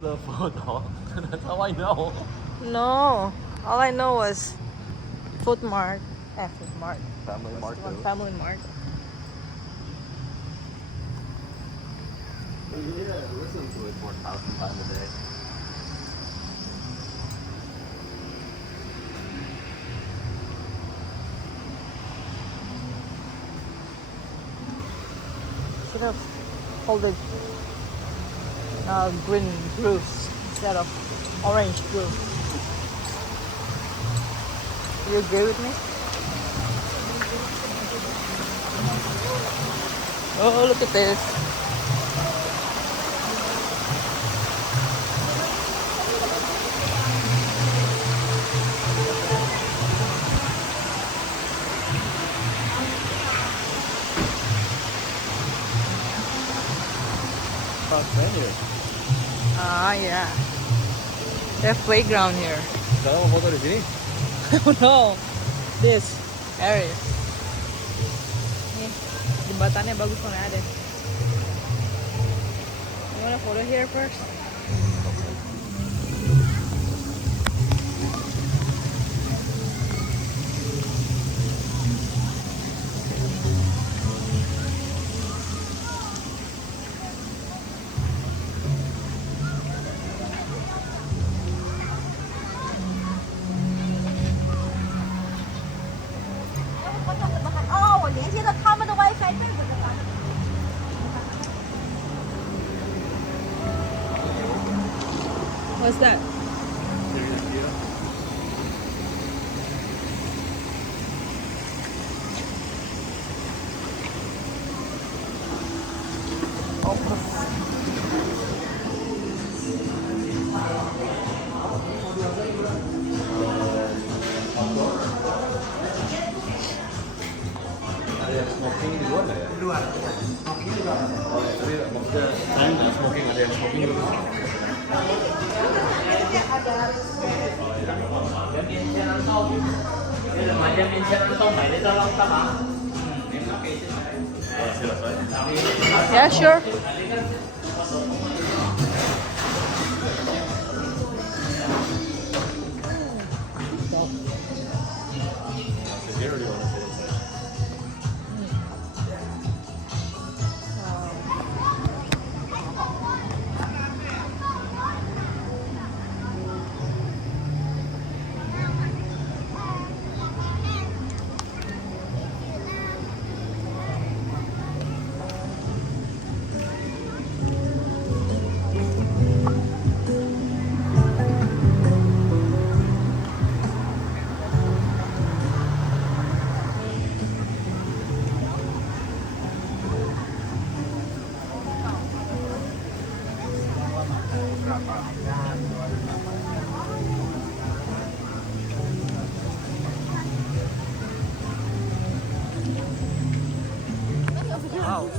The photo. That's how I know. No, all I know was Food Mart. Food Mart. Family What's Mart the one? too. Family Mart. Yeah, listen to it 4,000 times a day. Should have folded green roofs instead of orange roof. You agree with me? Oh, look at this. Venue. Ah, yeah. They have playground here. Dalam foto di sini. Oh no, this area. Nih, jembatannya bagus banget ada. You wanna photo here first? What's that? Ada yang smoking di luar nggak ya? Di luar. Smoking di luar. Oh, ya, tapi maksudnya saya nggak smoking, ada yang smoking juga. Yeah, sure. Here, or do you want to sit inside? Wow.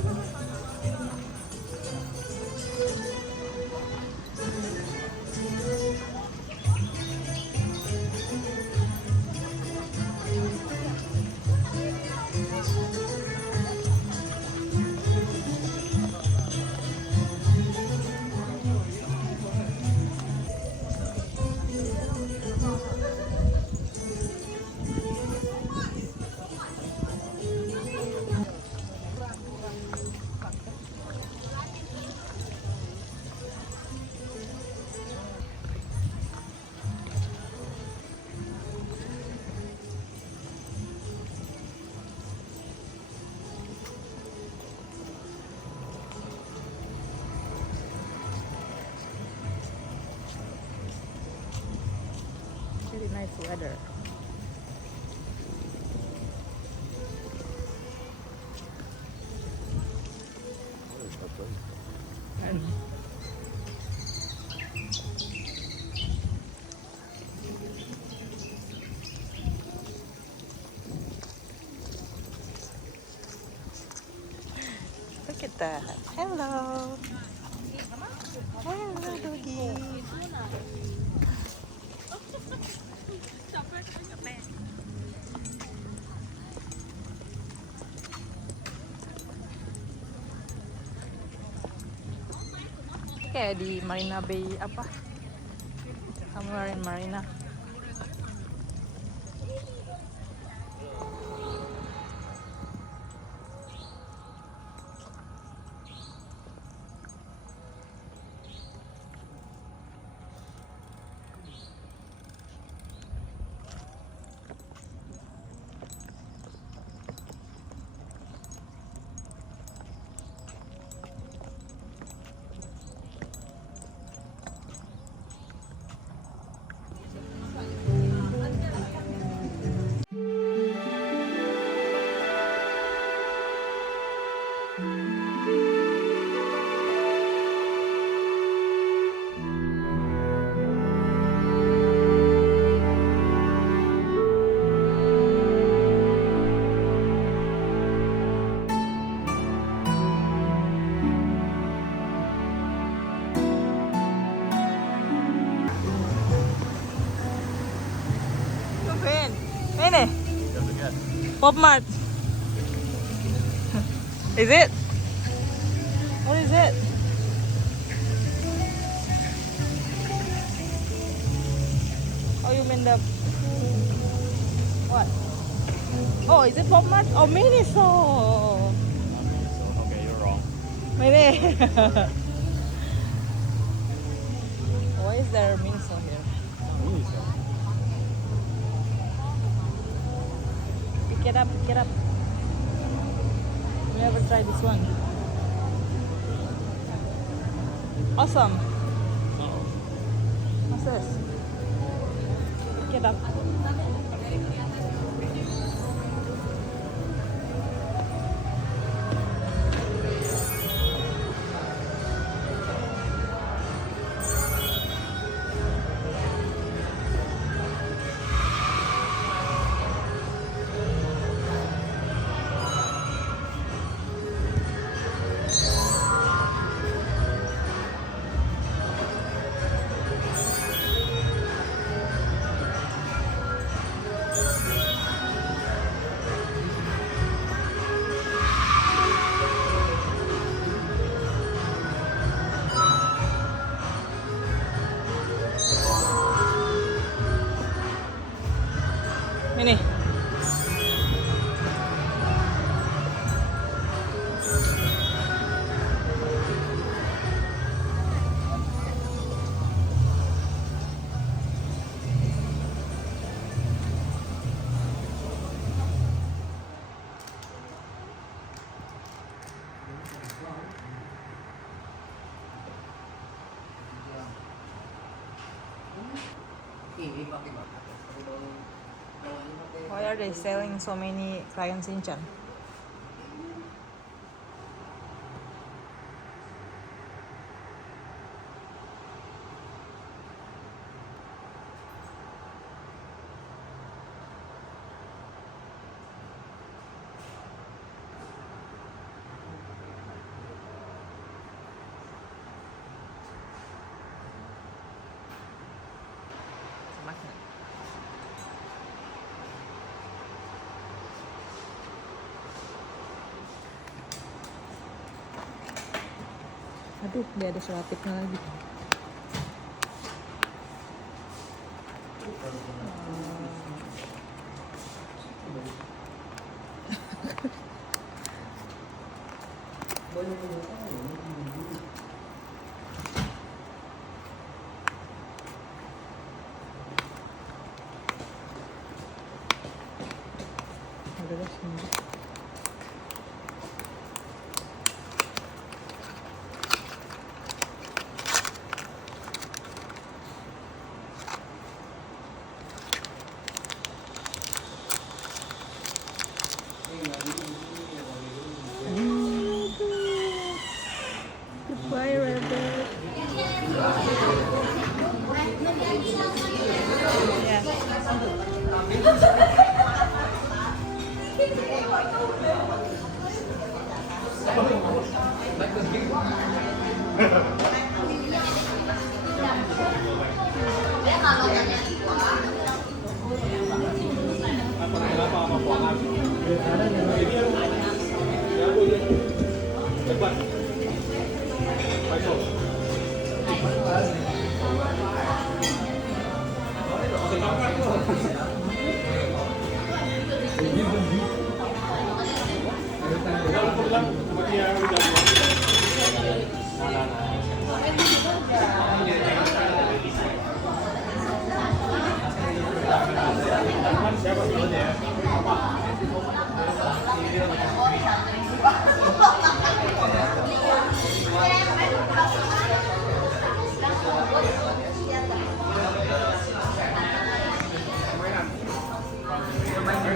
Really nice weather. And look at that. Hello. Hello, doggy. kayak di Marina Bay apa? Somewhere in Marina. Ini Pop Mart. Is it? What is it? Oh, you mean the what? Oh, is it Pop Mart? Oh, Miniso. Okay, you're wrong. Mini. Why is there Miniso here? Pick it up, pick it up. We never tried this one. Awesome. What's this? Pick it up. Ini. Why are they selling so many Crayon Shinchan? Magnet. Aduh, dia ada selotipnya lagi. Ada sini. Goodbye, rabbit. Yeah. Cobain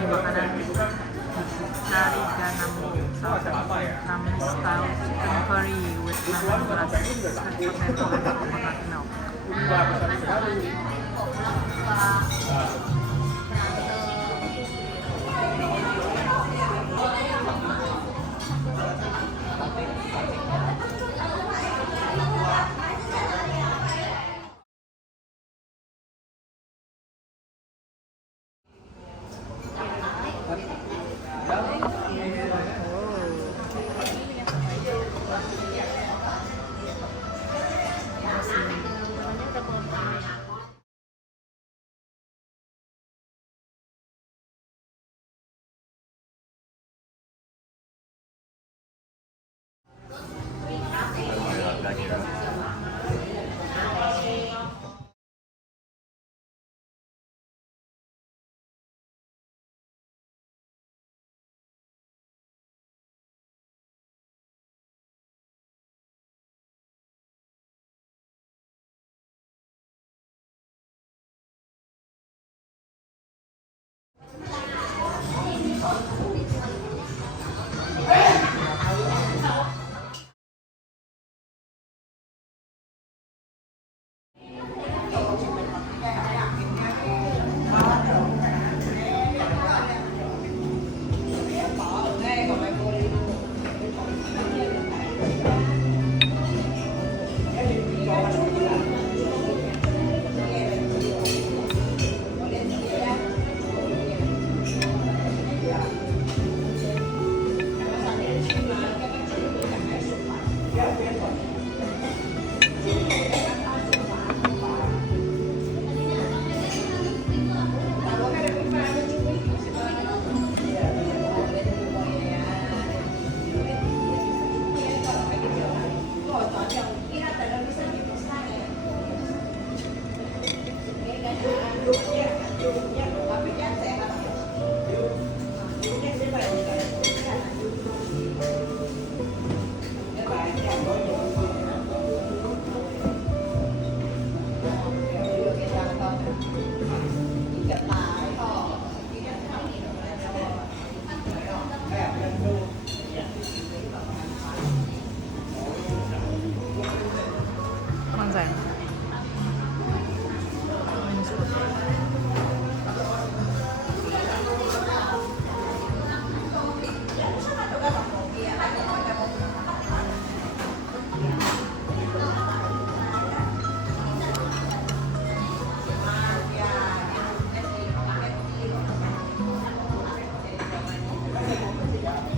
yung makanan. Curry ka ng style chicken curry with lemongrass and potato and coconut milk.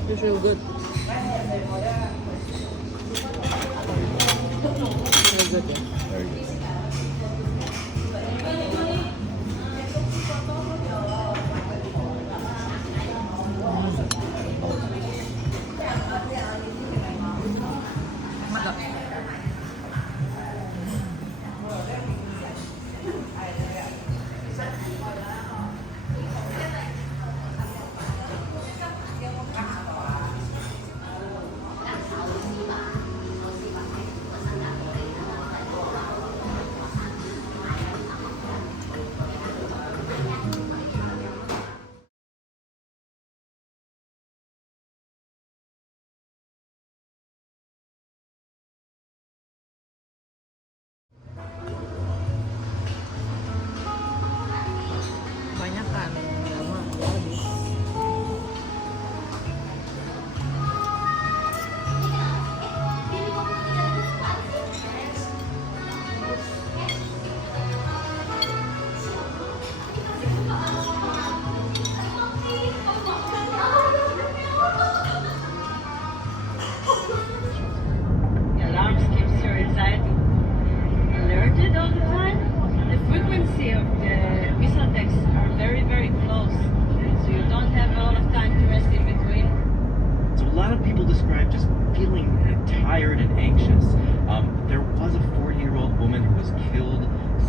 It's real good. Real good, yeah. Very good.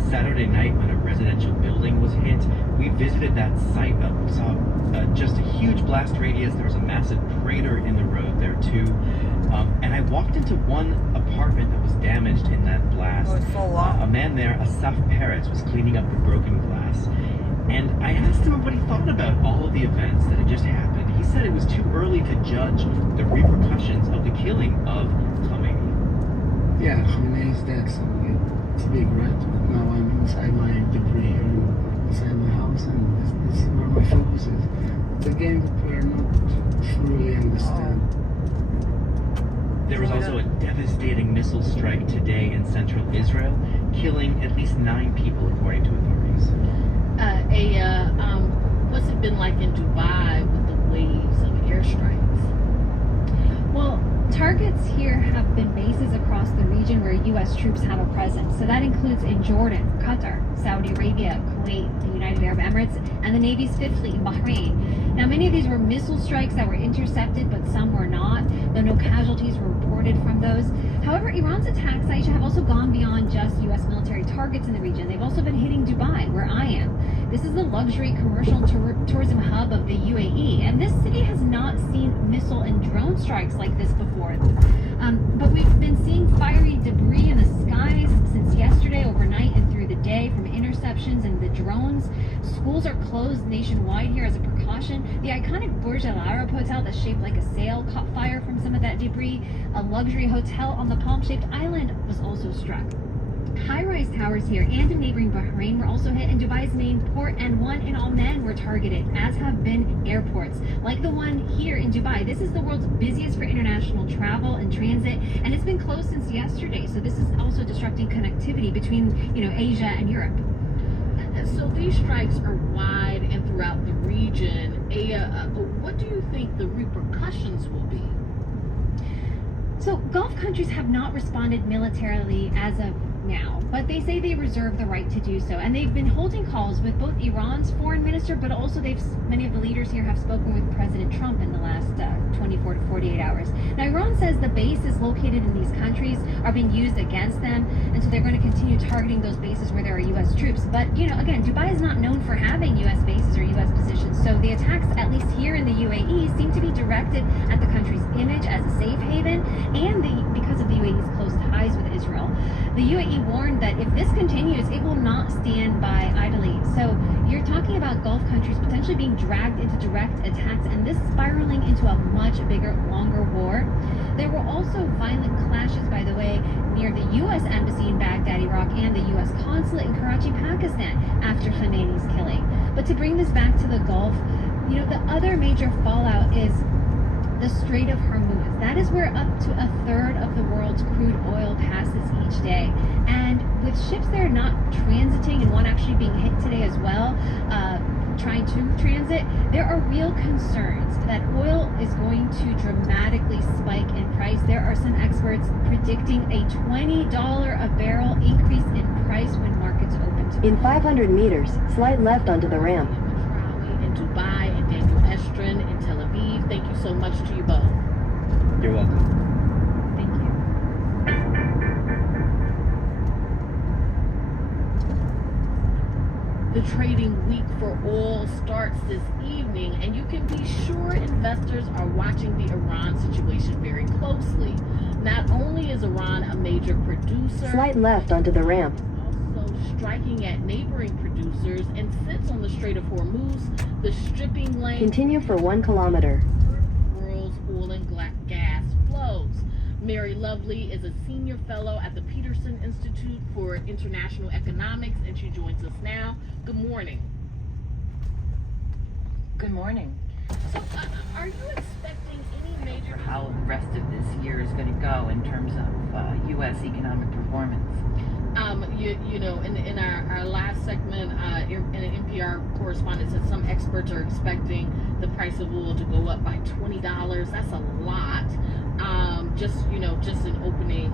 Saturday night when a residential building was hit. We visited that site, saw just a huge blast radius. There was a massive crater in the road there too. And I walked into one apartment that was damaged in that blast. Oh, it's so long. A man there, Asaf Perez, was cleaning up the broken glass. And I asked him what he thought about all of the events that had just happened. He said it was too early to judge the repercussions of the killing of Khamenei. Yeah, Khamenei is dead, so it's a big regret. But now I'm inside my debris here, inside my house, and this is where my focus is. It's a game that we're not truly understand. There was also a devastating missile strike today in central Israel, killing at least 9 people, according to authorities. What's it been like in Dubai with the waves of airstrikes? Well, targets here have been bases across the region where U.S. troops have a presence. So that includes in Jordan, Qatar, Saudi Arabia, Kuwait, the United Arab Emirates, and the Navy's Fifth Fleet in Bahrain. Now, many of these were missile strikes that were intercepted, but some were not, though no casualties were reported from those. However, Iran's attacks, Aisha, have also gone beyond just U.S. military targets in the region. They've also been hitting Dubai, where I am. This is the luxury commercial tourism hub of the UAE, and this city has not seen missile and drone strikes like this before. But we've been seeing fiery debris in the skies since yesterday, overnight, and through the day from interceptions and the drones. Schools are closed nationwide here as a precaution. The iconic Burj Al Arab hotel that's shaped like a sail caught fire from some of that debris. A luxury hotel on the palm-shaped island was also struck. High-rise towers here and in neighboring Bahrain were also hit, and Dubai's main port and one in Oman were targeted, as have been airports, like the one here in Dubai. This is the world's busiest for international travel and transit, and it's been closed since yesterday. So this is also disrupting connectivity between, Asia and Europe. So these strikes are wide and throughout the region. What do you think the repercussions will be? So Gulf countries have not responded militarily as of now, but they say they reserve the right to do so, and they've been holding calls with both Iran's foreign minister, but also many of the leaders here have spoken with President Trump in the last 24 to 48 hours. Now, Iran says the bases located in these countries are being used against them, and so they're going to continue targeting those bases where there are U.S. troops. But again, Dubai is not known for having U.S. bases or U.S. positions, so the attacks, at least here in the UAE, seem to be directed at the country's image as a safe haven, and because of the UAE's close ties with Israel. The UAE warned that if this continues, it will not stand by idly. So you're talking about Gulf countries potentially being dragged into direct attacks, and this spiraling into a much bigger, longer war. There were also violent clashes, by the way, near the U.S. Embassy in Baghdad, Iraq, and the U.S. Consulate in Karachi, Pakistan, after Khamenei's killing. But to bring this back to the Gulf, the other major fallout is the Strait of Hormuz. That is where up to a third of the world's crude oil passes each day. And with ships there not transiting, and one actually being hit today as well, trying to transit, there are real concerns that oil is going to dramatically spike in price. There are some experts predicting a $20 a barrel increase in price when markets open tomorrow. In 500 meters, slide left onto the ramp. In Dubai and Daniel Estrin in Tel Aviv. Thank you so much to you both. You're welcome. Thank you. The trading week for oil starts this evening, and you can be sure investors are watching the Iran situation very closely. Not only is Iran a major producer, Slide left onto the ramp. also striking at neighboring producers and sits on the Strait of Hormuz, the stripping lane. Continue for 1 kilometer. World's oil and gas flows. Mary Lovely is a senior fellow at the Peterson Institute for International Economics, and she joins us now. Good morning. Good morning. So, are you expecting any major... How the rest of this year is going to go in terms of U.S. economic performance? In our last segment, an NPR correspondent said some experts are expecting the price of oil to go up by $20. That's a lot. Just in opening,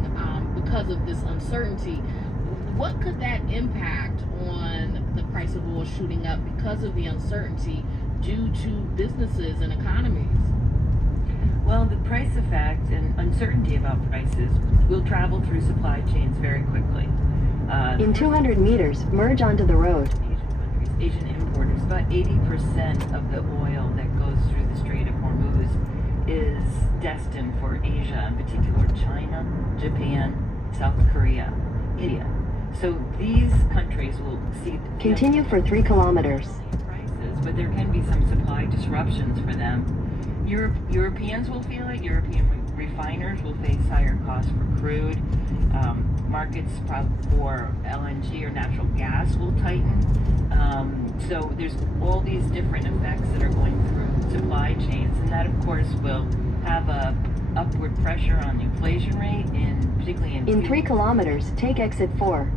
because of this uncertainty. What could that impact on the price of oil shooting up because of the uncertainty due to businesses and economies? Well, the price effect and uncertainty about prices will travel through supply chains very quickly. In 200 meters, merge onto the road. Asian importers, about 80% of the oil that goes through the Strait of Hormuz is destined for Asia, in particular China, Japan, South Korea, India. So these countries will see Continue for 3 kilometers. prices, but there can be some supply disruptions for them. Europeans will feel it. European refiners will face higher costs for crude. Markets for LNG or natural gas will tighten. So there's all these different effects that are going through supply chains, and that of course will have a upward pressure on the inflation rate, particularly in In 3 kilometers, take exit 4.